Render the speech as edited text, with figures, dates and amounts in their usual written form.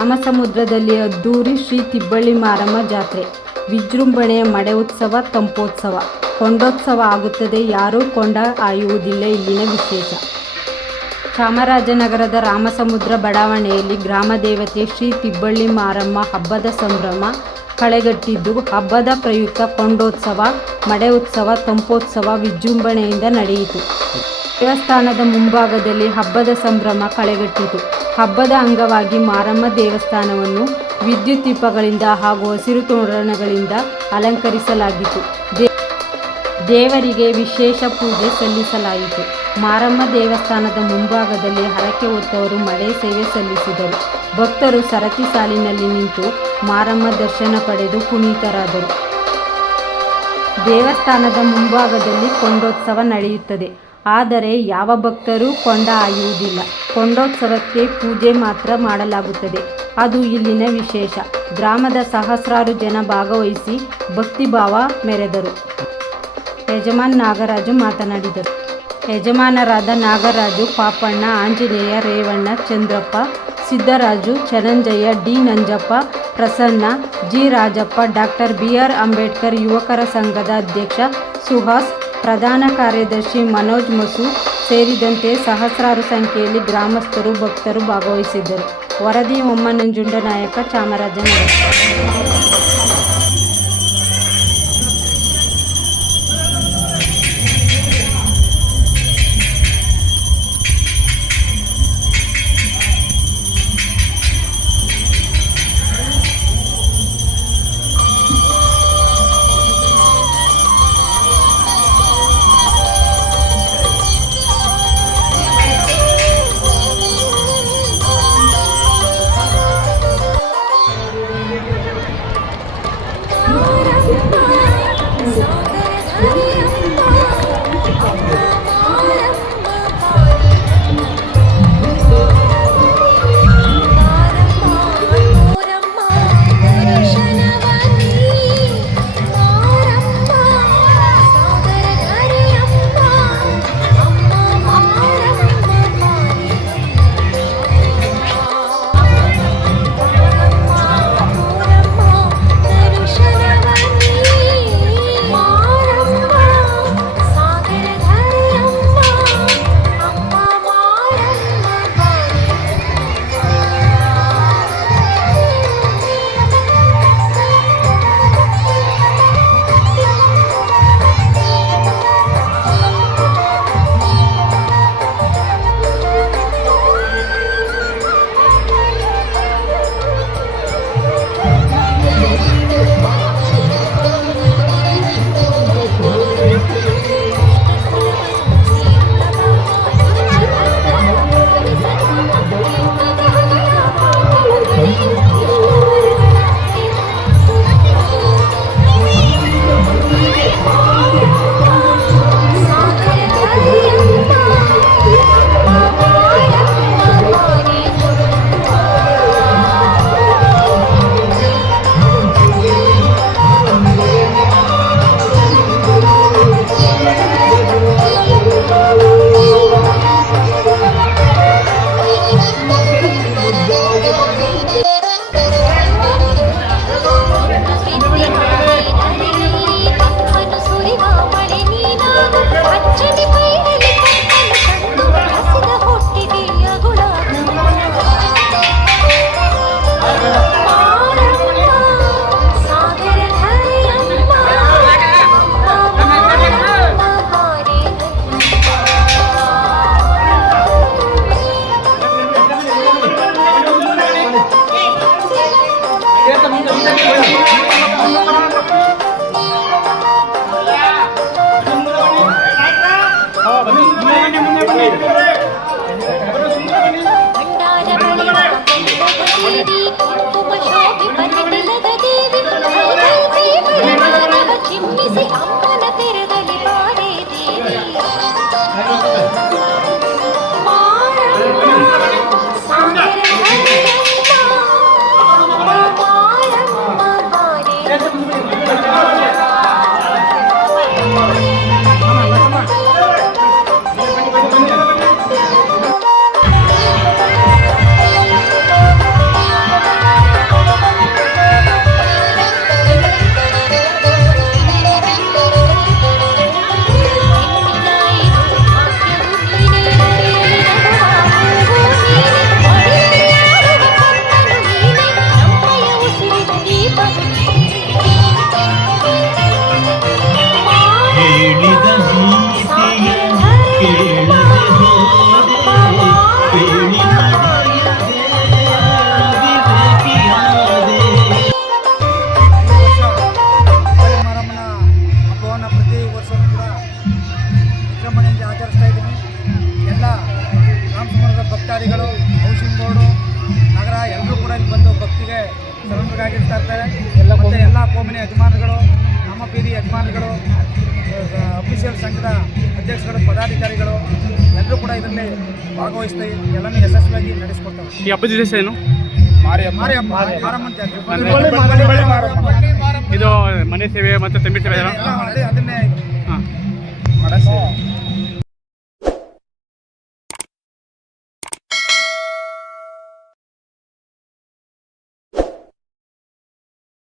ರಾಮಸಮುದ್ರದಲ್ಲಿ ಅದ್ದೂರಿ ಶ್ರೀ ತಿಬ್ಬಳ್ಳಿ ಮಾರಮ್ಮ ಜಾತ್ರೆ, ವಿಜೃಂಭಣೆಯ ಮಡೆ ಉತ್ಸವ, ತಂಪೋತ್ಸವ, ಕೊಂಡೋತ್ಸವ ಆಗುತ್ತದೆ. ಯಾರೂ ಕೊಂಡ ಆಯುವುದಿಲ್ಲ ಇಲ್ಲಿನ ವಿಶೇಷ. ಚಾಮರಾಜನಗರದ ರಾಮಸಮುದ್ರ ಬಡಾವಣೆಯಲ್ಲಿ ಗ್ರಾಮ ದೇವತೆ ಶ್ರೀ ತಿಬ್ಬಳ್ಳಿ ಮಾರಮ್ಮ ಹಬ್ಬದ ಸಂಭ್ರಮ ಕಳೆಗಟ್ಟಿದ್ದು, ಹಬ್ಬದ ಪ್ರಯುಕ್ತ ಕೊಂಡೋತ್ಸವ, ಮಡೆ ಉತ್ಸವ, ತಂಪೋತ್ಸವ ವಿಜೃಂಭಣೆಯಿಂದ ನಡೆಯಿತು. ದೇವಸ್ಥಾನದ ಮುಂಭಾಗದಲ್ಲಿ ಹಬ್ಬದ ಸಂಭ್ರಮ ಕಳೆಗಟ್ಟಿತು. ಹಬ್ಬದ ಅಂಗವಾಗಿ ಮಾರಮ್ಮ ದೇವಸ್ಥಾನವನ್ನು ವಿದ್ಯುತ್ ದೀಪಗಳಿಂದ ಹಾಗೂ ಹಸಿರು ತೋರಣಗಳಿಂದ ಅಲಂಕರಿಸಲಾಗಿತ್ತು. ದೇವರಿಗೆ ವಿಶೇಷ ಪೂಜೆ ಸಲ್ಲಿಸಲಾಯಿತು. ಮಾರಮ್ಮ ದೇವಸ್ಥಾನದ ಮುಂಭಾಗದಲ್ಲಿ ಹರಕೆ ಹೊತ್ತವರು ಮಡೆ ಸೇವೆ ಸಲ್ಲಿಸಿದರು. ಭಕ್ತರು ಸರತಿ ಸಾಲಿನಲ್ಲಿ ನಿಂತು ಮಾರಮ್ಮ ದರ್ಶನ ಪಡೆದು ಪುನೀತರಾದರು. ದೇವಸ್ಥಾನದ ಮುಂಭಾಗದಲ್ಲಿ ಕೊಂಡೋತ್ಸವ ನಡೆಯುತ್ತದೆ. ಆದರೆ ಯಾವ ಭಕ್ತರೂ ಕೊಂಡ ಆಯುವುದಿಲ್ಲ. ಕೊಂಡೋತ್ಸವಕ್ಕೆ ಪೂಜೆ ಮಾತ್ರ ಮಾಡಲಾಗುತ್ತದೆ. ಅದು ಇಲ್ಲಿನ ವಿಶೇಷ. ಗ್ರಾಮದ ಸಹಸ್ರಾರು ಜನ ಭಾಗವಹಿಸಿ ಭಕ್ತಿಭಾವ ಮೆರೆದರು. ಯಜಮಾನ್ ನಾಗರಾಜು ಮಾತನಾಡಿದರು. ಯಜಮಾನರಾದ Nagaraju, Papanna, Anjaneya, Revanna, Chandrappa, Siddaraju, Channanjayya, D Nanjappa, Prasanna, G Rajappa, doctor B R. Ambedkar ಯುವಕರ ಸಂಘದ ಅಧ್ಯಕ್ಷ ಸುಹಾಸ್, ಪ್ರಧಾನ ಕಾರ್ಯದರ್ಶಿ ಮನೋಜ್ ಮಸು ಸೇರಿದಂತೆ ಸಹಸ್ರಾರು ಸಂಖ್ಯೆಯಲ್ಲಿ ಗ್ರಾಮಸ್ಥರು, ಭಕ್ತರು ಭಾಗವಹಿಸಿದ್ದರು. ವರದಿ ಒಮ್ಮನಂಜುಂಡನಾಯಕ, ಚಾಮರಾಜನಗರ. ಹೇಳಿದ ನೀತಿಯ ಕೇಳದೆ ಹೋದೆ ಕೇಳಿ ನಡೆಯದೆ ಅವಿವೇಕಿಯಾದೆ. ಮಾರಮ್ಮನ ಹಬ್ಬವನ್ನು ಪ್ರತಿ ವರ್ಷವೂ ಕೂಡ ವಿಜೃಂಭಣೆಯಿಂದ ಆಚರಿಸ್ತಾ ಇದ್ದೀವಿ. ಎಲ್ಲ ರಾಮ ಸಮಾಜದ ಭಕ್ತಾದಿಗಳು, ಹೌಸಿಂಗ್ ಬೋರ್ಡು, ನಗರ ಎಲ್ಲರೂ ಕೂಡ ಇಲ್ಲಿ ಬಂದು ಭಕ್ತಿಗೆ ಸರಂಗರಾಗಿರ್ತಾ ಇರ್ತಾರೆ. ಮತ್ತು ಎಲ್ಲ ಕೋಮಿನ ಯಜಮಾನರುಗಳು, ನಮ್ಮ ಬೀದಿ ಯಜಮಾನರುಗಳು, ಅಫಿಷಿಯಲ್ ಸಂಘದ ಅಧ್ಯಕ್ಷಗಳು, ಪದಾಧಿಕಾರಿಗಳು ಎಲ್ಲರೂ ಕೂಡ ಇದರಲ್ಲಿ ಭಾಗವಹಿಸ್ತಾ ಎಲ್ಲನೂ ಯಶಸ್ವಿಯಾಗಿ ನಡೆಸಿಕೊಡ್ತಾರೆ. ಈ ಹಬ್ಬದ ವಿಶೇಷ ಏನು? ಮಾರಮ್ಮನ ಜಾತ್ರೆ ಇದು ಮನೆ ಸೇವೆ ಮತ್ತು ತಂಬಿ ಸೇವೆ ಅದನ್ನೇ ಹಾಂ ಮಡ ಸೇವೆ.